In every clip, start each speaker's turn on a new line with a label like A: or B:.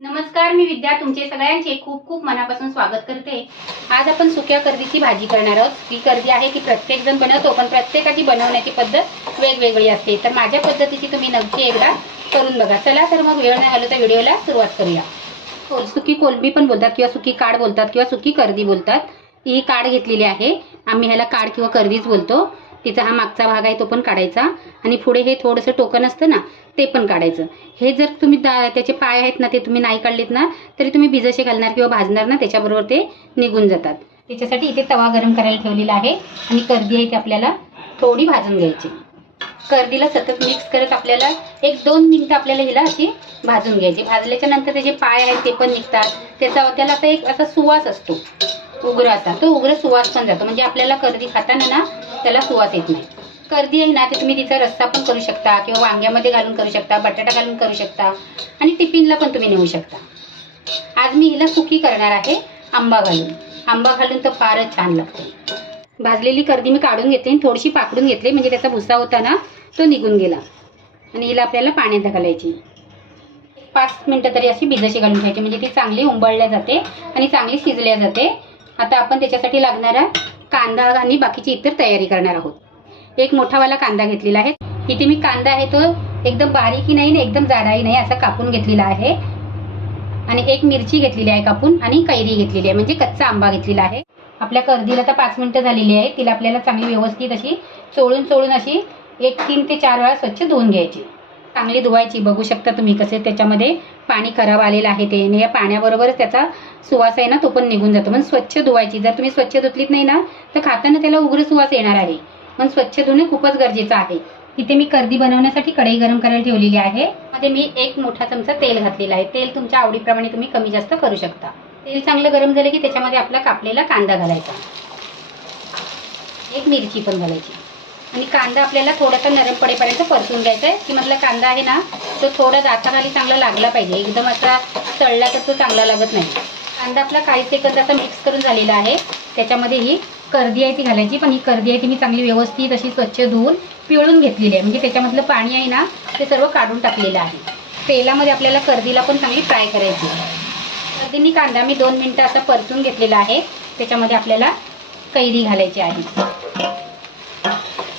A: नमस्कार मी विद्या. तुमचे सगळ्यांचे खूप खूप मनापासून स्वागत करते. आज आपण सुक्या कर्दीची भाजी करणार आहोत. ही कर्दी आहे की प्रत्येक जण बनवतो पण प्रत्येकाची बनवण्याची पद्धत वेगवेगळी असते. तर माझ्या पद्धतीची तुम्ही नक्की एकदा करून बघा. चला तर मग वेळ नाही आलो तर व्हिडिओला सुरुवात करूया. हो. सुकी कोलबी पण बोलतात किंवा सुकी काड बोलतात किंवा सुकी कर्दी बोलतात. ही काड घेतलेली आहे. आम्ही ह्याला काड किंवा कर्दीच बोलतो. तिचा हा मागचा भाग आहे तो पण काढायचा. आणि पुढे हे थोडंसं टोकन असतं ना ते पण काढायचं. हे जर तुम्ही दा त्याचे पाय आहेत ना ते तुम्ही नाही काढलेत ना तरी तुम्ही भिजसे घालणार किंवा भाजणार ना त्याच्याबरोबर ते निघून जातात. त्याच्यासाठी इथे तवा गरम करायला ठेवलेला आहे. आणि कर्दी आहे ती आपल्याला थोडी भाजून घ्यायची. कर्दीला सतत मिक्स करत आपल्याला एक दोन मिनिटं आपल्याला हिला अशी भाजून घ्यायची. भाजल्याच्या नंतर त्याचे पाय आहेत ते पण निघतात. त्याचा त्याला आता एक असा सुवास असतो. उग्र आता. तो उग्र सुवास पण जातो. म्हणजे आपल्याला कर्दी खाताना ना त्याला सुवास येत नाही. कर्दी आहे ना ते तुम्ही तिचा रस्सा पण करू शकता किंवा वांग्यामध्ये घालून करू शकता बटाटा घालून करू शकता आणि टिफिनला पण तुम्ही नेऊ शकता. आज मी हिला सुकी करणार आहे आंबा घालून. आंबा घालून तर फारच छान लागते. भाजलेली कर्दी मी काढून घेतली आणि थोडीशी पाकडून घेतली. म्हणजे त्याचा भुसा होता ना तो निघून गेला. आणि हिला आपल्याला पाण्यात घालायची. पाच मिनटं तरी अशी भिजशी घालून घ्यायची. म्हणजे ती चांगली उंबळल्या जाते आणि चांगली शिजल्या जाते. आता आपण त्याच्यासाठी लागणारा कांदा आणि बाकीची इतर तयारी करणार आहोत. एक मोठावाला कांदा घेतलेला आहे. इथे मी कांदा आहे तो एकदम बारीकही नाही आणि एकदम जाडाही नाही असा कापून घेतलेला आहे. आणि एक मिरची घेतलेली आहे कापून आणि कैरी घेतलेली आहे. म्हणजे कच्चा आंबा घेतलेला आहे. आपल्या कर्दीला तर पाच मिनिटं झालेली आहे तिला आपल्याला चांगली व्यवस्थित अशी चोळून चोळून अशी एक तीन ते चार वेळा स्वच्छ धुवून घ्यायची. चांगली धुवायची. बघू शकता तुम्ही कसे त्याच्यामध्ये पाणी खराब आलेलं आहे ते. आणि या पाण्याबरोबरच त्याचा सुवास आहे ना तो पण निघून जातो. पण स्वच्छ धुवायची. जर तुम्ही स्वच्छ धुतलीत नाही ना तर खाताना त्याला उग्र सुवास येणार आहे. पण स्वच्छ धुणे खूपच गरजेचं आहे. इथे मी कर्दी बनवण्यासाठी कढई गरम करायला ठेवलेली आहे. मध्ये मी एक मोठा चमचा तेल घातलेला आहे. तेल तुमच्या आवडीप्रमाणे तुम्ही कमी जास्त करू शकता. तेल चांगलं गरम झालं की त्याच्यामध्ये आपला कापलेला कांदा घालायचा. एक मिरची पण घालायची. आणि कांदा आपल्याला थोडासा नरम पडेपर्यंत परतून घ्यायचा आहे की म्हटलं कांदा आहे ना तो थोडा दाताखाली चांगला लागला पाहिजे. एकदम असा तळला तर तो चांगला लागत नाही. कांदा आपला काही सेकंद असा मिक्स करून झालेला आहे. त्याच्यामध्ये ही कर्दी आहे ती घालायची पण ही कर्दी आहे ती मी चांगली व्यवस्थित अशी स्वच्छ धुवून पिळून घेतलेली आहे. म्हणजे त्याच्यामधलं पाणी आहे ना ते सर्व काढून टाकलेलं आहे. तेलामध्ये आपल्याला कर्दीला पण चांगली फ्राय करायची कर्दीनी कांदा मी दोन मिनटं असा परतून घेतलेला आहे. त्याच्यामध्ये आपल्याला कैरी घालायची आहे.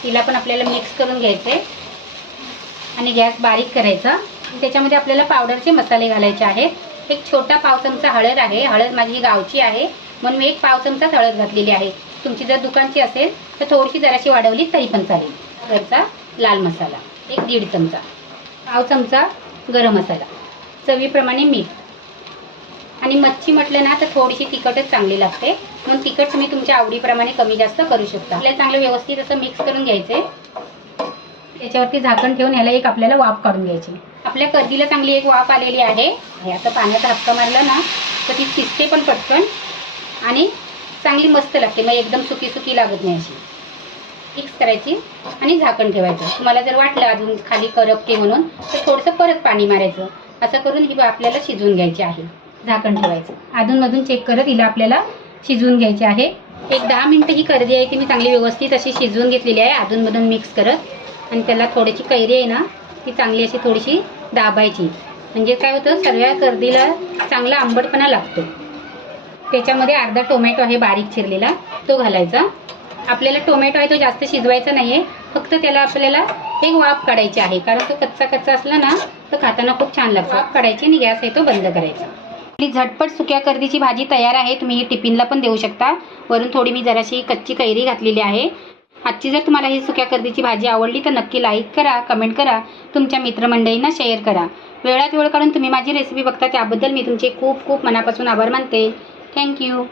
A: तिला पण आपल्याला मिक्स करून घ्यायचं आहे आणि गॅस बारीक करायचा. त्याच्यामध्ये आपल्याला पावडरचे मसाले घालायचे आहेत. एक छोटा पाव चमचा हळद आहे. हळद माझी गावची आहे. म्हणून मी एक पाव चमचाच हळद घातलेली आहे. तुमची जर दुकानची असेल तर थोडीशी जराशी वाढवली तरी पण चालेल. घरचा लाल मसाला. एक दीड चमचा. पाव चमचा गरम मसाला. चवीप्रमाणे मीठ. आणि मच्छी म्हटलं ना तर थोडीशी तिखटच चांगली लागते. म्हणून तिखट तुम्ही तुमच्या आवडीप्रमाणे कमी जास्त करू शकता. आपल्याला चांगलं व्यवस्थित असं मिक्स करून घ्यायचंय. त्याच्यावरती झाकण ठेवून ह्याला एक आपल्याला वाफ काढून घ्यायची. आपल्या कर्दीला चांगली एक वाफ आलेली आहे. आता पाण्याचा हप्ता मारला ना तर ती शिजते पण पटकन आणि चांगली मस्त लागते. मग एकदम सुकी सुकी लागत नाही अशी. मिक्स करायची आणि झाकण ठेवायचं. तुम्हाला जर वाटलं अजून खाली करपते म्हणून तर थोडंसं परत पाणी मारायचं. असं करून ही आपल्याला शिजवून घ्यायची आहे. झाकण ठेवायचं. अधूनमधून चेक करत हिला आपल्याला शिजवून घ्यायची आहे. एक दहा मिनटं ही करदी आहे ती मी चांगली व्यवस्थित अशी शिजवून घेतलेली आहे. अधूनमधून मिक्स करत. आणि त्याला थोडीशी कैरी आहे ना ती चांगली अशी थोडीशी दाबायची. म्हणजे काय होतं सर्व कर्दीला चांगला आंबटपणा लागतो. त्याच्यामध्ये अर्धा टोमॅटो आहे बारीक चिरलेला तो घालायचा. आपल्याला टोमॅटो आहे तो जास्त शिजवायचा नाही आहे फक्त त्याला आपल्याला एक वाफ काढायची आहे. कारण तो कच्चा कच्चा असला ना तर खाताना खूप छान लागतो. वाफ काढायची आणि गॅस आहे तो बंद करायचा. आपली झटपट सुक्या कर्दीची भाजी तयार आहे. तुम्ही ही टिफिनला पण देऊ शकता. वरून थोडी मी जराशी कच्ची कैरी घातलेली आहे. आजची जर तुम्हाला ही सुक्या कर्दीची भाजी आवडली तर नक्की लाईक करा कमेंट करा. तुमच्या मित्रमंडळींना शेअर करा. वेळात वेळ काढून तुम्ही माझी रेसिपी बघता त्याबद्दल मी तुमचे खूप खूप मनापासून आभार मानते. थँक्यू